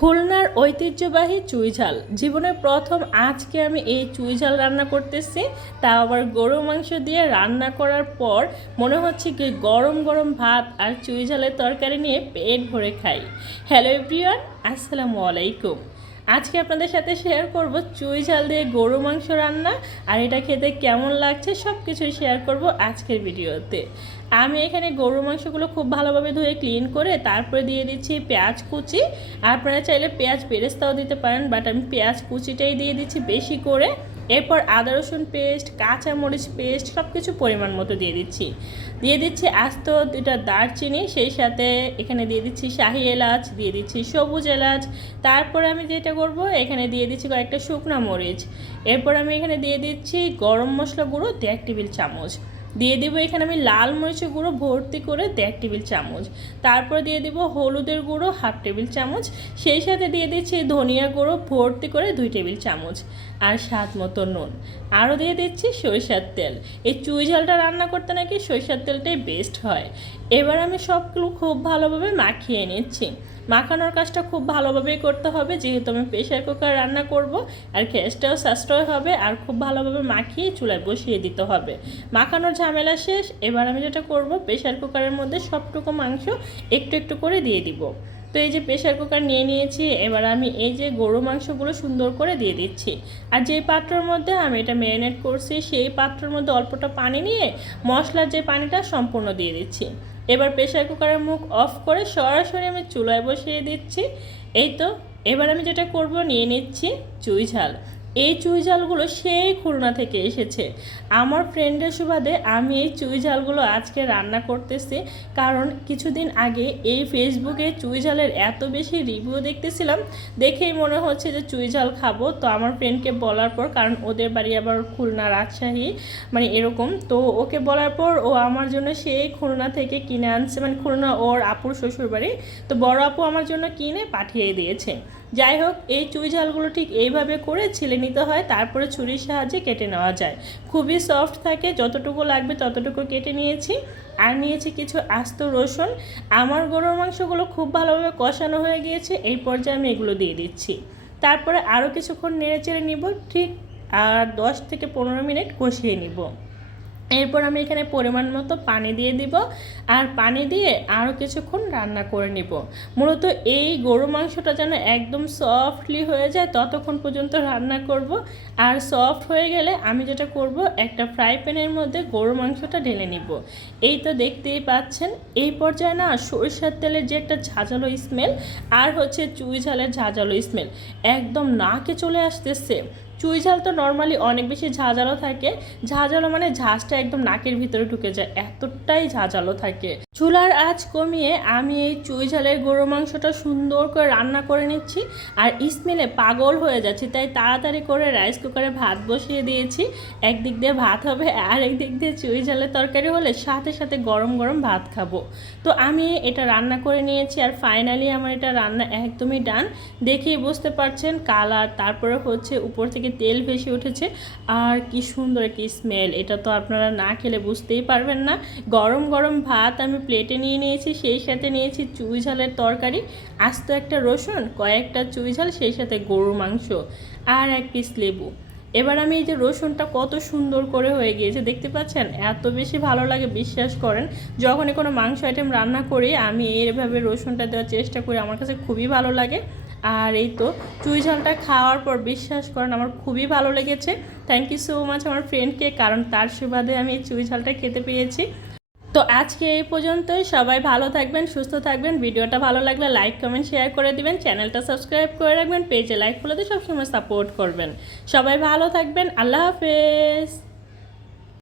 খুলনার ঐতিহ্যবাহী চুই ঝাল। জীবনের প্রথম আজকে আমি এই চুই ঝাল রান্না করতেছি। তা আবার গরু মাংস দিয়ে রান্না করার পর মনে হচ্ছে কি গরম গরম ভাত আর চুই ঝালের তরকারি নিয়ে পেট ভরে খাই। হ্যালো এভরিওয়ান আসসালামু আলাইকুম। আজকে আপনাদের সাথে শেয়ার করব চুই ঝাল দিয়ে গরু মাংস রান্না আর এটা খেতে কেমন লাগছে সব কিছুই শেয়ার করব আজকের ভিডিওতে। আমি এখানে গরু মাংসগুলো খুব ভালোভাবে ধুয়ে ক্লিন করে তারপরে দিয়ে দিচ্ছি পেঁয়াজ কুচি। আপনারা চাইলে পেঁয়াজ পেরেস্তাও দিতে পারেন বাট আমি পেঁয়াজ কুচিটাই দিয়ে দিচ্ছি বেশি করে। এরপর আদা রসুন পেস্ট, কাঁচা মরিচ পেস্ট সব কিছু পরিমাণ মতো দিয়ে দিচ্ছি। দিয়ে দিচ্ছি আস্ত দুটা দারচিনি, সেই সাথে এখানে দিয়ে দিচ্ছি শাহি এলাচ, দিয়ে দিচ্ছি সবুজ এলাচ। তারপরে আমি যেটা করব, এখানে দিয়ে দিচ্ছি কয়েকটা শুকনা মরিচ। এরপর আমি এখানে দিয়ে দিচ্ছি গরম মশলা গুঁড়ো এক টেবিল চামচ। দিয়ে দিব এখানে আমি লাল মরিচের গুঁড়ো ভর্তি করে দেড় টেবিল চামচ। তারপর দিয়ে দিব হলুদের গুঁড়ো হাফ টেবিল চামচ। সেই সাথে দিয়ে দিচ্ছি ধনিয়া গুঁড়ো ভর্তি করে দুই টেবিল চামচ। আর স্বাদ মতো নুন। আরও দিয়ে দিচ্ছি সরিষার তেল। এই চুই ঝালটা রান্না করতে নাকি সরিষার তেলটাই বেস্ট হয়। এবার আমি সবগুলো খুব ভালোভাবে মাখিয়ে নিচ্ছি। মাখানোর কাজটা খুব ভালোভাবেই করতে হবে, যেহেতু আমি প্রেশার কুকার রান্না করব, আর গ্যাসটাও সাশ্রয় হবে, আর খুব ভালোভাবে মাখিয়ে চুলায় বসিয়ে দিতে হবে। মাখানোর ঝামেলা শেষ, এবার আমি যেটা করব প্রেশার কুকারের মধ্যে সবটুকু মাংস একটু একটু করে দিয়ে দিব। তো এই যে প্রেশার কুকার নিয়ে নিয়েছি, এবার আমি এই যে গরু মাংসগুলো সুন্দর করে দিয়ে দিচ্ছি। আর যেই পাত্রের মধ্যে আমি এটা ম্যারিনেট করছি, সেই পাত্রের মধ্যে অল্পটা পানি নিয়ে মশলার যে পানিটা সম্পূর্ণ দিয়ে দিচ্ছি। এবার প্রেশার কুকারের মুখ অফ করে সরাসরি আমি চুলায় বসিয়ে দিচ্ছি। এই তো, এবার আমি যেটা করব, নিয়ে নিচ্ছি চুই ঝাল। এই চুই ঝালগুলো সেই খুলনা থেকে এসেছে। আমার ফ্রেন্ডের সুবাদে আমি এই চুই ঝালগুলো আজকে রান্না করতেছি। কারণ কিছুদিন আগে এই ফেসবুকে চুই ঝালের এত বেশি রিভিউ দেখতেছিলাম, দেখেই মনে হচ্ছে যে চুই ঝাল খাব। তো আমার ফ্রেন্ডকে বলার পর, কারণ ওদের বাড়ি আবার খুলনা রাজশাহী মানে এরকম, তো ওকে বলার পর ও আমার জন্য সেই খুলনা থেকে কিনে আনছে। মানে খুলনা ওর আপুর শ্বশুর বাড়ি তো বড় আপু আমার জন্য কিনে পাঠিয়ে দিয়েছে। যাই হোক এই চুই ঝালগুলো ঠিক এইভাবে করে ছিলে নিতে হয়, তারপরে ছুরির সাহায্যে কেটে নেওয়া যায়। খুবই সফট থাকে, যতটুকু লাগবে ততটুকু কেটে নিয়েছি। আর নিয়েছি কিছু আস্ত রসুন। আমার গরুর মাংসগুলো খুব ভালোভাবে কষানো হয়ে গিয়েছে, এই পর্যায়ে আমি এগুলো দিয়ে দিচ্ছি। তারপরে আরও কিছুক্ষণ নেড়ে চেড়ে নিব, ঠিক আর দশ থেকে পনেরো মিনিট কষিয়ে নিব। এরপর আমি এখানে পরিমাণ মতো পানি দিয়ে দিব আর পানি দিয়ে আরও কিছুক্ষণ রান্না করে নিব। মূলত এই গরু মাংসটা যেন একদম সফটলি হয়ে যায় ততক্ষণ পর্যন্ত রান্না করব। আর সফট হয়ে গেলে আমি যেটা করব, একটা ফ্রাই প্যানের মধ্যে গরু মাংসটা ঢেলে নিব। এই তো দেখতেই পাচ্ছেন, এই পর্যায়ে না সরিষার তেলের যে একটা ঝাঁঝালো স্মেল আর হচ্ছে চুই ঝালের ঝাঁঝালো স্মেল একদম নাকে চলে আসতেছে। চুই ঝাল তো নর্মালি অনেক বেশি ঝাঁঝালো থাকে। ঝাঁঝালো মানে ঝাঁঝটা একদম নাকের ভিতরে ঢুকে যায়, এতটাই ঝাঁঝালো থাকে। চুলার আঁচ কমিয়ে আমি এই চুই ঝালের গরু মাংসটা সুন্দর করে রান্না করে নিচ্ছি আর স্মেলে পাগল হয়ে যাচ্ছি, তাই তাড়াতাড়ি করে রাইস কুকারে ভাত বসিয়ে দিয়েছি। একদিক দিয়ে ভাত হবে আর একদিক দিয়ে চুই ঝালের তরকারি হলে সাথে সাথে গরম গরম ভাত খাব। তো আমি এটা রান্না করে নিয়েছি আর ফাইনালি আমার এটা রান্না একদমই ডান দেখেই বুঝতে পারছেন কালার তারপরে হচ্ছে উপর থেকে তেল ভেসে উঠেছে। আর কি সুন্দর একটি স্মেল এটা তো আপনারা না খেলে বুঝতেই পারবেন না। গরম গরম ভাত আমি প্লেটে নিয়ে নিয়েছি, সেই সাথে নিয়েছি চুই ঝালের তরকারি, আস্ত একটা রসুন, কয়েকটা চুই ঝাল, সেই সাথে গরুর মাংস আর এক পিস লেবু। এবার আমি এই যে রসুনটা কত সুন্দর করে হয়ে গিয়েছে, দেখতে পাচ্ছেন? এত বেশি ভালো লাগে, বিশ্বাস করেন। যখনই কোনো মাংস আইটেম রান্না করি, আমি এইভাবে রসুনটা দেওয়ার চেষ্টা করি, আমার কাছে খুবই ভালো লাগে। আর এই তো চুই ঝালটা খাওয়ার পর বিশ্বাস করেন আমার খুবই ভালো লেগেছে। থ্যাংক ইউ সো মাচ আমার ফ্রেন্ডকে কারণ তার সুবাদে আমি এই চুই ঝালটা খেতে পেয়েছি। তো আজকে এই পর্যন্তই, সবাই ভালো থাকবেন, সুস্থ থাকবেন। ভিডিওটা ভালো লাগলে লাইক কমেন্ট শেয়ার করে দিবেন। চ্যানেলটা সাবস্ক্রাইব করে রাখবেন পেজে লাইক ফলোতে সবসময় সাপোর্ট করবেন। সবাই ভালো থাকবেন, আল্লাহ হাফেজ।